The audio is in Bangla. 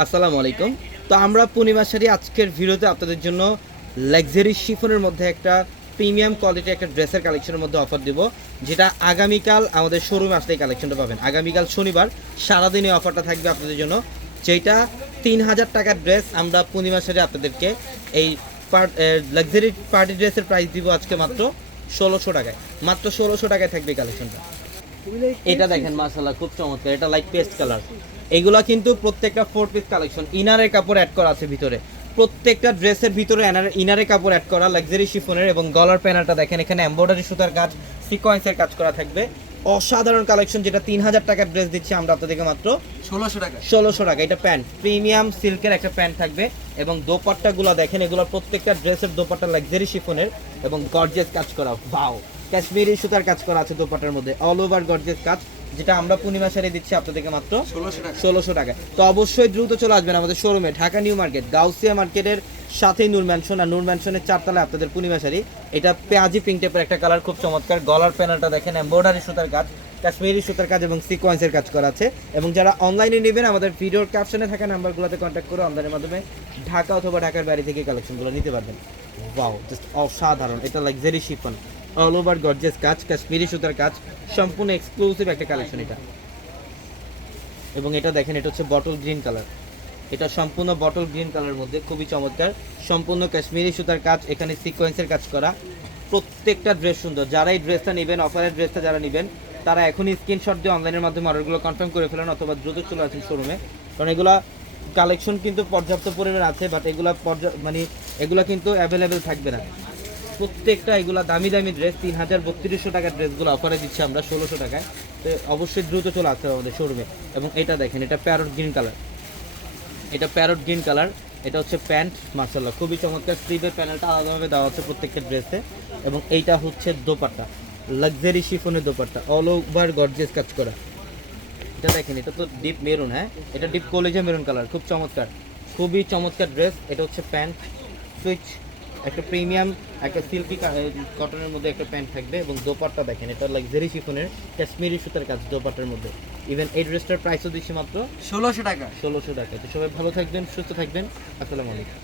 আসসালামু আলাইকুম। তো আমরা পূর্ণিমা শাড়ি আজকের ভিডিওতে আপনাদের জন্য লাক্সারি শিফনের মধ্যে একটা প্রিমিয়াম কোয়ালিটির একটা ড্রেসের কালেকশনের মধ্যে অফার দিব, যেটা আগামীকাল আমাদের শোরুমে আসলে এই কালেকশনটা পাবেন। আগামীকাল শনিবার সারাদিন এই অফারটা থাকবে আপনাদের জন্য, যেটা 3000 টাকার ড্রেস আমরা পূর্ণিমা শাড়ি আপনাদেরকে এই লাক্সারি পার্টি ড্রেসের প্রাইস দিব আজকে মাত্র 1600 টাকায়। মাত্র 1600 টাকায় থাকবে এই কালেকশনটা। এটা দেখেন মাশাআল্লাহ খুব চমৎকার, এটা লাইট পেস্ট কালার। এইগুলা কিন্তু প্রত্যেকটা 4 পিস কালেকশন, ইনারের কাপড় অ্যাড করা আছে ভিতরে। প্রত্যেকটা ড্রেসের ভিতরে ইনারের কাপড় অ্যাড করা লাক্সারি শিফনের, এবং গলার প্যানেলটা দেখেন এখানে এমব্রয়ডারি সুতার কাজ, সিকোয়েন্সের কাজ করা থাকবে। অসাধারণ কালেকশন, যেটা 3000 টাকার ড্রেস দিচ্ছি আমরা আপনাদেরকে মাত্র 1600 টাকা। এটা প্যান্ট, প্রিমিয়াম সিল্কের একটা প্যান্ট থাকবে, এবং দোপাট্টাগুলো দেখেন, এগুলো প্রত্যেকটা ড্রেসের দোপাট্টা লাক্সারি শিফনের এবং গর্জিয়াস কাজ করা। ওয়াও, কাশ্মীরি সুতার কাজ করা আছে দোপাট্টার মধ্যে, অল ওভার গর্জিয়াস কাজ, যেটা আমরা পূর্ণিমা শাড়ি দিচ্ছি আপনাদেরকে মাত্র 1600 টাকা। তো অবশ্যই দ্রুত চলে আসবেন আমাদের শোরুমে, ঢাকা নিউ মার্কেট, গাউসিয়া মার্কেটের সাথেই নূর ম্যানশন, আর নূর ম্যানশনের 4 তলায় আপনাদের পূর্ণিমা শাড়ি। এটা পেঁয়াজি পিঙ্ক টাইপের একটা কালার, খুব চমৎকার। গলার প্যানেলটা দেখেন এমব্রয়ডারি সুতার কাজ, কাশ্মীরি সুতার কাজ এবং সিকোয়েন্সের কাজ করা আছে। এবং যারা অনলাইনে নেবেন আমাদের ভিডিওর ক্যাপশনে থাকা নাম্বারগুলোতে কন্ট্যাক্ট করে অনলাইনের মাধ্যমে ঢাকা অথবা ঢাকার বাইরে থেকে কালেকশনগুলো নিতে পারবেন। ওয়াও, জাস্ট অসাধারণ। এটা luxury chiffon, all over gorgeous কাজ, কাশ্মীরি সুতার কাজ, সম্পূর্ণ এক্সক্লুসিভ একটা কালেকশন এটা। এবং এটা দেখেন, এটা হচ্ছে বটল গ্রিন কালার। এটা সম্পূর্ণ বটল গ্রিন কালারের মধ্যে খুবই চমৎকার, সম্পূর্ণ কাশ্মীরি সুতার কাজ, এখানে সিকোয়েন্সের কাজ করা। প্রত্যেকটা ড্রেস সুন্দর। যারা এই ড্রেসটা নেবেন, অফারের ড্রেসটা যারা নেবেন, তারা এখনই স্ক্রিনশট দিয়ে অনলাইনের মাধ্যমে অর্ডারগুলো কনফার্ম করে ফেলেন, অথবা দ্রুত চলে আসেন শোরুমে। কারণ এগুলা কালেকশন কিন্তু পর্যাপ্ত পরিমাণ আছে, বাট এগুলা কিন্তু অ্যাভেলেবেল থাকবে না। প্রত্যেকটা এগুলা দামি দামি ড্রেস, 3200 টাকার ড্রেসগুলো অফারে দিচ্ছি আমরা 1600 টাকায়। তো অবশ্যই দ্রুত চলে আসতে হবে আমাদের শোরুমে। এবং এটা দেখেন, এটা প্যারট গ্রিন কালার, এটা প্যারট গ্রিন কালার। এটা হচ্ছে প্যান্ট, মাশাআল্লাহ খুবই চমৎকার। স্লিভের প্যানেলটা আলাদাভাবে দেওয়া হচ্ছে প্রত্যেকটা ড্রেসে। এবং এইটা হচ্ছে দোপাট্টা, লাক্সারি শিফনের দোপাট্টা, অল ওভার গর্জিয়াস কাজ করা। এটা দেখেন, এটা তো ডিপ মেরুন, হ্যাঁ এটা ডিপ কলেজে মেরুন কালার, খুব চমৎকার, খুবই চমৎকার ড্রেস। এটা হচ্ছে প্যান্ট, সুইচ একটা প্রিমিয়াম একটা সিল্কি কটনের মধ্যে একটা প্যান্ট থাকবে। এবং দোপাট্টা দেখেন, এটা লাক্সারি শিফনের কাশ্মীরি সুতার কাজ দোপাট্টার মধ্যে। ইভেন এই ড্রেসটার প্রাইসও দিচ্ছি মাত্র 1600 টাকা। তো সবাই ভালো থাকবেন, সুস্থ থাকবেন। আসসালামু আলাইকুম।